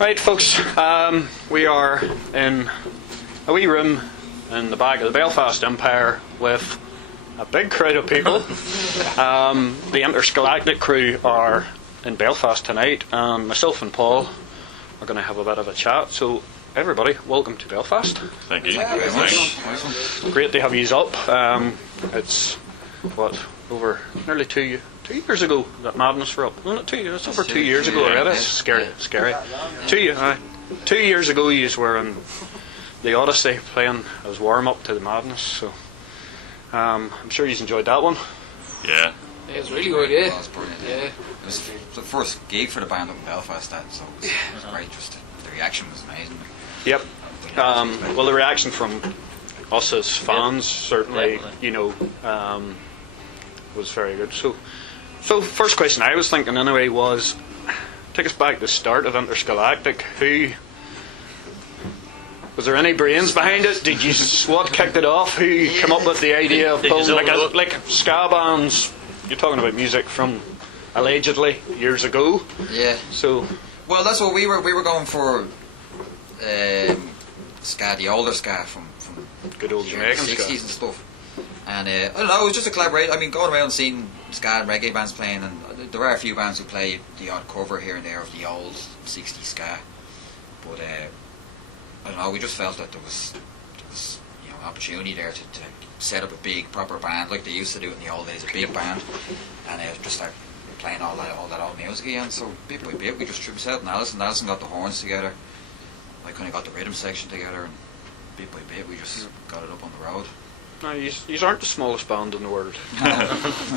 Right, folks, we are in a wee room in the back of the Belfast Empire with a big crowd of people. The Interskalactic crew are in Belfast tonight, and myself and Paul are going to have a bit of a chat. So, everybody, welcome to Belfast. Thank you. Thank you very much. Great to have you up. It's, over nearly 2 years ago that Madness were up. Wasn't it 2 years? It's over 2 years ago already. It's scary. 2 years ago you were in the Odyssey playing as warm-up to the Madness. So I'm sure you enjoyed that one. Yeah. It was really good, yeah. It was brilliant. Yeah. It was the first gig for the band up in Belfast, so it was great. Just the reaction was amazing. Yep. Well, the reaction from us as fans certainly, was very good. So first question I was thinking anyway was, take us back to the start of Interskalactic. Was there any brains behind it? What kicked it off? Who came up with the idea of pulling like ska bands? You're talking about music from allegedly years ago. Yeah. So, well, that's what we were going for. Ska, the older ska from good old the Jamaican 60s ska and stuff. And I don't know, it was just a collaboration. I mean, going around seeing ska and reggae bands playing, and there are a few bands who play the odd cover here and there of the old 60s ska. But I don't know, we just felt that there was an opportunity there to set up a big proper band like they used to do in the old days, a big band, and just start playing all that old music again. So bit by bit, we just threw myself and Alison got the horns together. I kind of got the rhythm section together, and bit by bit we just got it up on the road. No, you aren't the smallest band in the world.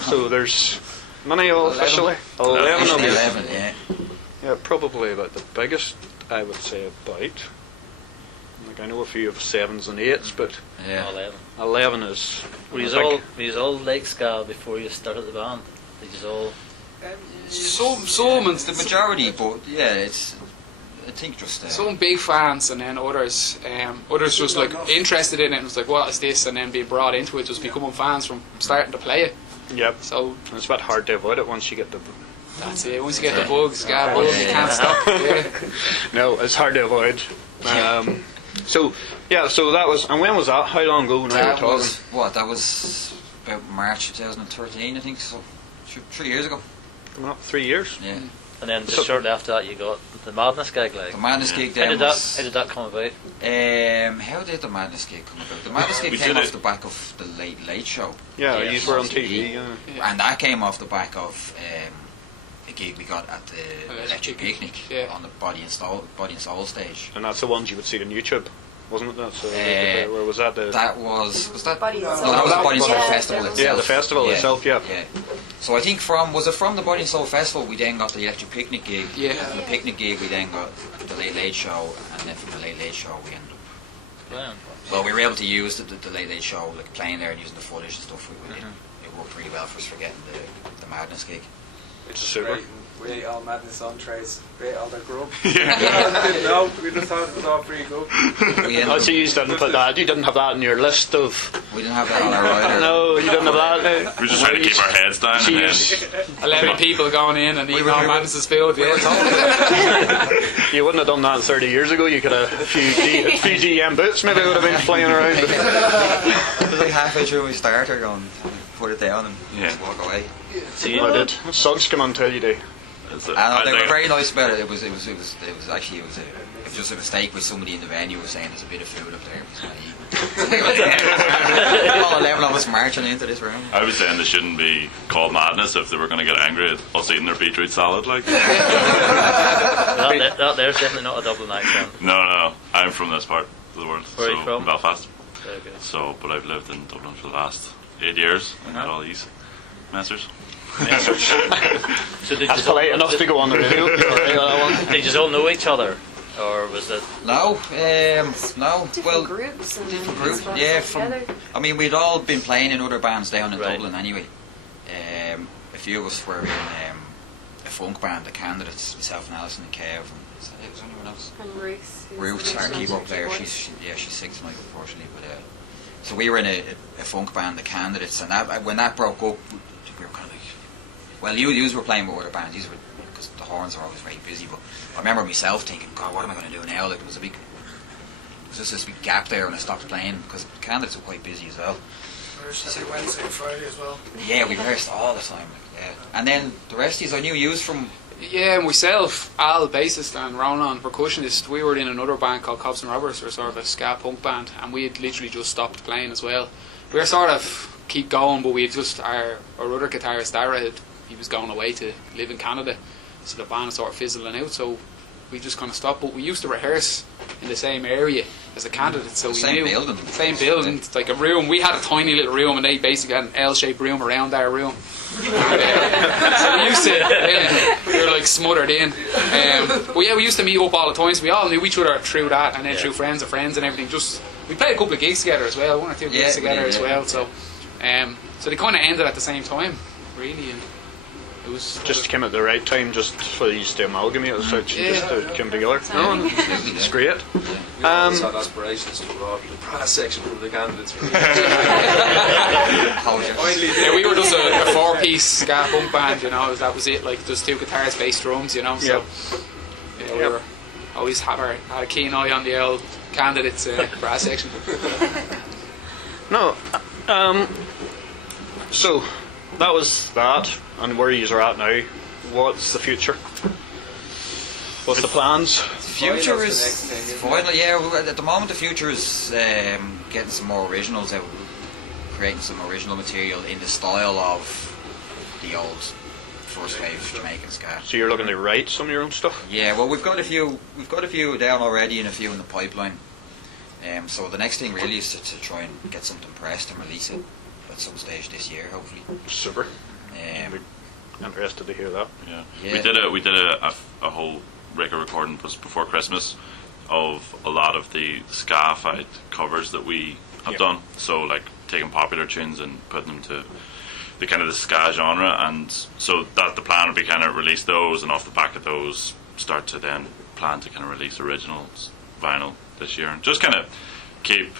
So there's many all officially? 11 of you. 11, yeah. Yeah, probably about the biggest, I would say about. Like, I know a few of 7s and 8s, but Yeah. 11 is... Were you all like ska before you started the band? Did you all... Some and the majority, but yeah, it's... I think just... Some big fans, and then others just like interested in it and was like, what is this? And then being brought into it, just becoming fans from starting to play it. Yep. So it's a bit hard to avoid it once you get the... That's it. Once you get the bug, ska bug, you can't stop. Yeah. No, it's hard to avoid. So that was... And when was that? How long ago now we're talking? That was about March 2013, I think, so 3 years ago. Coming up 3 years? Yeah. And then just shortly after that you got the Madness gig, like... The Madness gig How then did that come about? How did the Madness gig come about? The Madness gig came off the back of the Late Show. Yeah, you were on TV. Yeah. And that came off the back of a gig we got at the Electric Picnic on the Body and Soul stage. And that's the ones you would see on YouTube, wasn't it? Where was that? That was that? Body and Soul. No, that was the Body and Soul Festival itself. Yeah, the festival itself. Yeah. So I think from the Body and Soul Festival we then got the Electric Picnic gig. Yeah. From the Picnic gig we then got the Late Show, and then from the Late Show we ended up. Wow. Well, we were able to use the Late Show, like playing there and using the footage and stuff. It worked really well for us for getting the Madness gig. It's super. We all Madness on trays, great all that grew up. Didn't know, we just thought it was all pretty good. So you didn't put that, you didn't have that in your list of... We didn't have that on our rider. No, you didn't have that. We're just trying to keep our heads down. And then 11 people going in and eating all Madness is filled. You wouldn't have done that 30 years ago. You could have a few GM boots maybe would have been flying around. It was like halfway through we started going, put it down and just walk away. See, I did. Sugs come on, tell you do. And they were very nice about it. It was just a mistake with somebody in the venue was saying there's a bit of food up there. All 11 of us marching into this room. I was saying they shouldn't be called Madness if they were going to get angry at us eating their beetroot salad. Like that there's definitely not a Dublin accent. No, I'm from this part of the world. Where are you from? Belfast. Very good. So, but I've lived in Dublin for the last 8 years. And had all these messers. So That's polite enough to go on the radio. Did you all know each other, or was it? No. Different groups. And different groups. just Yeah. together. We'd all been playing in other bands down in Right. Dublin anyway. A few of us were in a funk band, the Candidates, myself and Alison and Kev. And was anyone else? And Ruth. Ruth, our keyboard player, she's sick tonight unfortunately. But so we were in a funk band, the Candidates, and when that broke up, we were kind of like, well, you were playing with other bands, the horns are always very busy. But I remember myself thinking, God, what am I going to do now? Like there was just this big gap there when I stopped playing because candidates were quite busy as well. She said Wednesday and Friday as well. Yeah, we rehearsed all the time. Yeah, and then the rest of these I knew you from. Yeah, myself, Al, bassist, and Ronan, percussionist, we were in another band called Cops and Robbers. We were sort of a ska punk band, and we had literally just stopped playing as well. We were sort of keep going, but we had just, our other guitarist, Dara, he was going away to live in Canada, so the band was sort of fizzling out, so we just kind of stopped. But we used to rehearse in the same area as a candidate, so we Same knew. building. Same building, like a room. We had a tiny little room, and they basically had an L-shaped room around our room. And, so we used to, we were like smothered in. But yeah, we used to meet up all the time, so we all knew each other through that, and then through friends of friends and everything. Just we played a couple of gigs together as well, 1 or 2 gigs together as well. So, so they kind of ended at the same time, really. And it was Just came at the right time, just for these to amalgamate as such, just to come together. No, it's great. We always had aspirations to go out to the brass section from the candidates. Yeah, we were just a 4-piece ska punk band, you know. That was it. Like just 2 guitars, bass, drums, you know. So yeah, we were always had a keen eye on the old candidates brass section. No, so that was that, and where you are at now. What's the future? What's the plans? Future Final's is the next thing, isn't final. Yeah, at the moment the future is getting some more originals out, creating some original material in the style of the old first wave Jamaican ska. So you're looking to write some of your own stuff? Yeah, well we've got a few down already and a few in the pipeline. So the next thing really is to try and get something pressed and release it at some stage this year, hopefully. Super. Interested to hear that. Yeah. Yeah. We did a whole record recording just before Christmas of a lot of the ska-fied covers that we have done. So like taking popular tunes and putting them to the kind of the ska genre, and so that the plan would be kind of release those, and off the back of those start to then plan to kind of release originals vinyl this year, and just kind of keep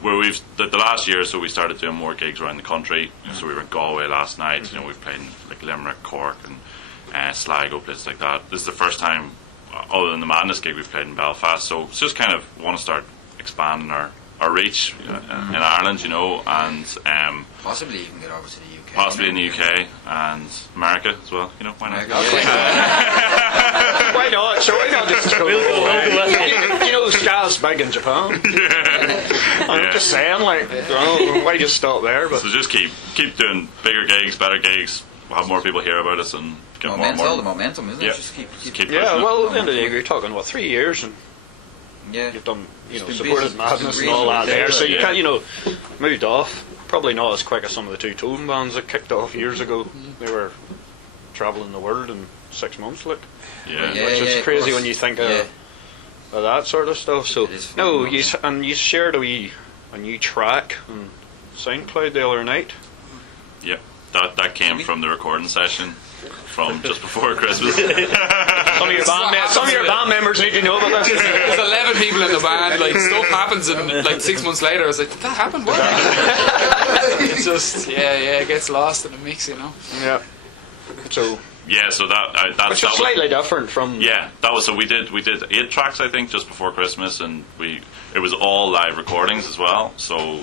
where we've the last year. So we started doing more gigs around the country. So we were in Galway last night. You know, we've played in like Limerick, Cork, and Sligo, places like that. This is the first time, other than the Madness gig, we've played in Belfast. So it's just kind of want to start expanding our reach in Ireland, you know, and Possibly even get over to the UK. possibly in the UK and America as well. You know, why not? Why not? So why not just go? You know, ska's big in Japan. I'm just saying, like, why just stop there? But So just keep doing bigger gigs, better gigs. We'll have more people hear about us and get more and It's all more. the momentum, isn't it? Yeah. Just keep Keep yeah, pushing it. well, at the end of the day, you're talking 3 years, and yeah. you've done, It's been supported busy. Madness It's been and all that really there. So you yeah. can't, moved off. Probably not as quick as some of the Two Tone bands that kicked off years ago. They were travelling the world in 6 months, like. Yeah. Which is of crazy course. when you think Yeah. of that sort of stuff. So It is no, phenomenal, you shared a new track on SoundCloud the other night. Yeah. That came from the recording session from just before Christmas. Some of your band members need to know about this. There's 11 people in the band. Like stuff happens, and like 6 months later, I was like, "Did that happen? What?" It's just it gets lost in the mix, you know. Yeah. So, Yeah, so that which is was slightly different from. yeah, that was so we did 8 tracks I think just before Christmas, and it was all live recordings as well. So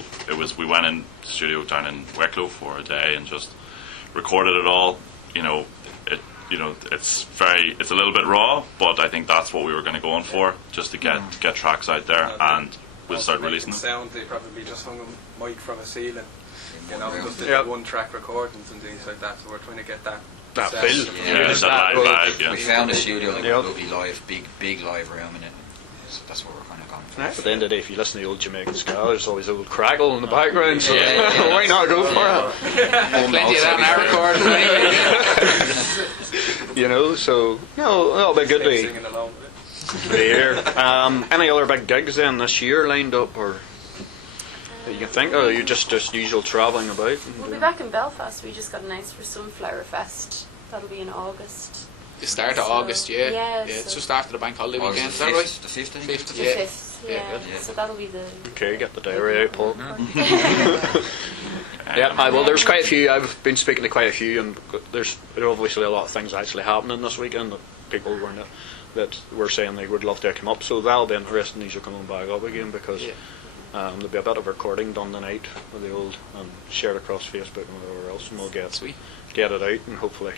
we went in the studio down in Wicklow for a day and just recorded it all. It's a little bit raw, but I think that's what we were going to go in for, just to get tracks out there, and we'll start releasing them. Sound, they probably just hung a mic from a ceiling. Just did Yeah. 1-track recordings and things like that. So we're trying to get that. That sound. build. Yeah, it's that live vibe. Yeah. We found a studio like Yeah. a lovely live, big live room in it. So that's what we're kind of going for. At the end of the day, if you listen to the old Jamaican ska, there's always a little crackle in the background. So Yeah. why not go for it? Plenty of that in our recording. So no, that'll be good to Singing along with it. be here. Any other big gigs then this year lined up, or that you can think of? Or you just usual travelling about? We'll be back in Belfast. We just got announced for Sunflower Fest. That'll be in August. The start of So, August, yeah. yeah, It's so- just after the bank holiday August weekend. Is the that 5th, right? The 5th, I think. 5th, The yeah. 5th, yeah. Yeah. So that'll be the. Okay, get the diary out, Paul. Yeah, well, there's quite a few. I've been speaking to quite a few, and there's obviously a lot of things actually happening this weekend that people that were saying they would love to come up. So that'll be interesting. These are coming back up again because there'll be a bit of recording done tonight with the old and shared across Facebook and whatever else, and we'll get it out and hopefully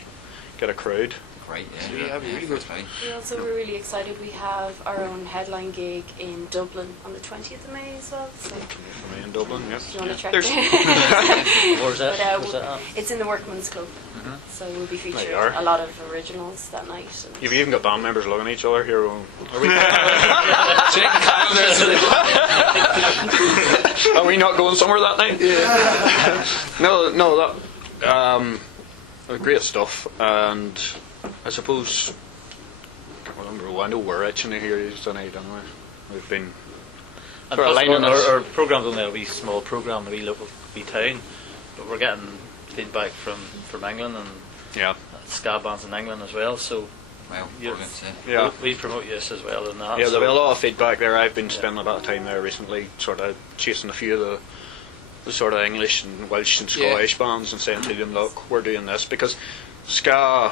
get a crowd. Great, Really good. We also were really excited. We have our own headline gig in Dublin on the 20th of May as well. So For me in Dublin, yes. if you want to check There's- Where's that? But, Where's that at? it's in the Workman's Club. So we'll be There featuring you are. a lot of originals that night. And You've even got band members looking at each other here. Are we not going somewhere that night? No, that great stuff. And I suppose I know we're itching to hear you tonight anyway. We've been And sort of plus lining us. our program's only a wee small program, a wee local wee town, but we're getting feedback from England and Yeah. ska bands in England as well. So Wow, You're- brilliant, Yeah. we promote you as well in that. Yeah, so there'll be a lot of feedback there. I've been spending a bit of time there recently, sort of chasing a few of the sort of English and Welsh and Scottish bands and saying to them, look, we're doing this because ska,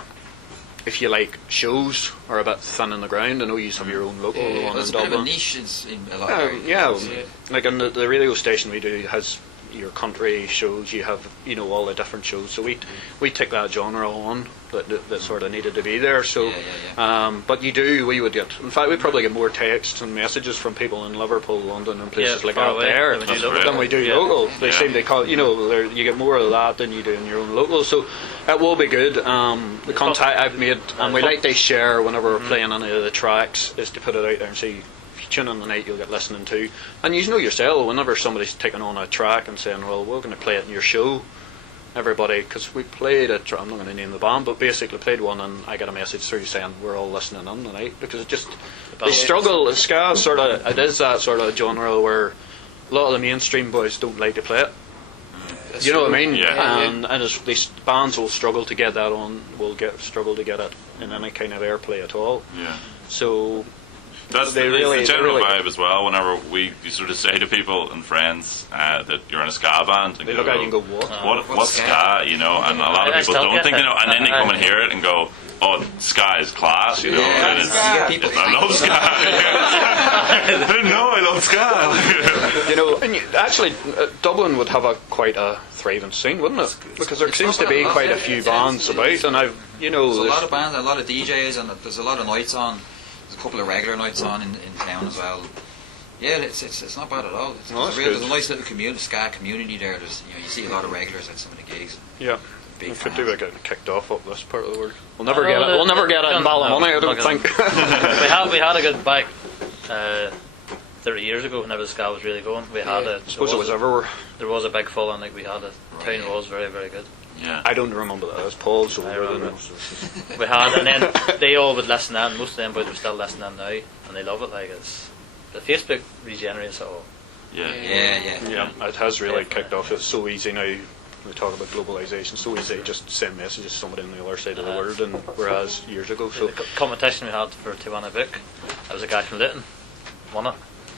if you like, shows are a bit thin on the ground. I know you have your own local one Well, in it's a bit of a Dublin. niche in a lot of areas. Yeah, like in the radio station we do has your country shows. You have all the different shows. So we take that genre on that sort of needed to be there. So, but we would get. In fact, we probably get more texts and messages from people in Liverpool, London, and places like far that away there than we do than we do local. They seem to call. You get more of that than you do in your own local. So it will be good. The contact I've made, and we like to share whenever we're playing any of the tracks, is to put it out there and say, tune in the night you'll get listening to, and you know yourself whenever somebody's taking on a track and saying, well, we're going to play it in your show, everybody, because we played it, I'm not going to name the band, but basically played one and I got a message through saying we're all listening in tonight, because it just they struggle. Ska sort of, it is that sort of genre where a lot of the mainstream boys don't like to play it. You know what I mean? Yeah. And these bands will struggle to get that on, struggle to get it in any kind of airplay at all. Yeah. So That's they really- the general they really- vibe as well. Whenever you sort of say to people and friends that you're in a ska band, and they look at you and go, what? what's ska? And a lot of I people still don't get think, it. and then they come and hear it and go, oh, ska is class, and I love ska. I didn't know I love ska. And actually, Dublin would have quite a thriving scene, wouldn't it? Because there seems to be quite a few bands about, and There's a lot of bands, a lot of DJs, and there's a lot of nights on. There's a couple of regular nights on in town as well. Yeah, it's not bad at all. There's a nice little ska community there. There's you see a lot of regulars at some of the gigs. Yeah. Big We could fans. do it kicked off up this part of the world. We'll never get it. We'll never get it in Ballymoney, I don't think. we had a good back 30 years ago whenever ska was really going. We had I suppose it was everywhere. there was a big following. Like we had a town was very, very good. Yeah. I don't remember that. It was Paul, so I remember. We had, and then they all would listen in. Most of them boys are still listening now, and they love it. Like the Facebook regenerates it all. Yeah. Yeah, it has really kicked off. It's so easy now. We talk about globalisation. So easy to just send messages to somebody on the other side of the world, and whereas years ago, so The competition we had for to win a book, that was a guy from Lytton, won it.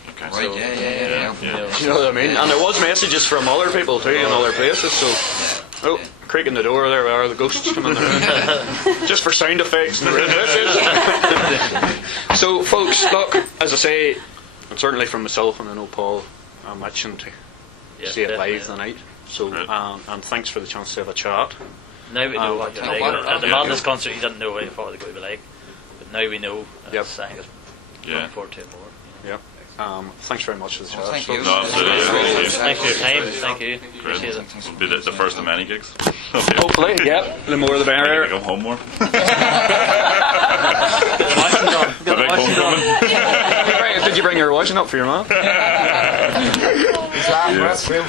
Okay. Right, So- yeah. you know what I mean. And there was messages from other people too in other places. So creaking the door, there we are, the ghosts coming in. Just for sound effects and the So folks, look, as I say, and certainly from myself and I know Paul, I'm itching to see it live tonight. So Right. and thanks for the chance to have a chat. Now we know what you're like. At the Madness concert, you didn't know what you thought it was going to be like, but now we know. And Yep. I think it's Yeah. looking forward to it more. Yeah. Thanks very much for the chat. Thank folks. you. No, absolutely. Thank you. Thanks for your time. Thank you. Great. Appreciate it. It'll be the first of many gigs. Hopefully, yeah. The more the I better. go home more. Washington. A big homecoming. Did you bring your washing up for your mom? That's true.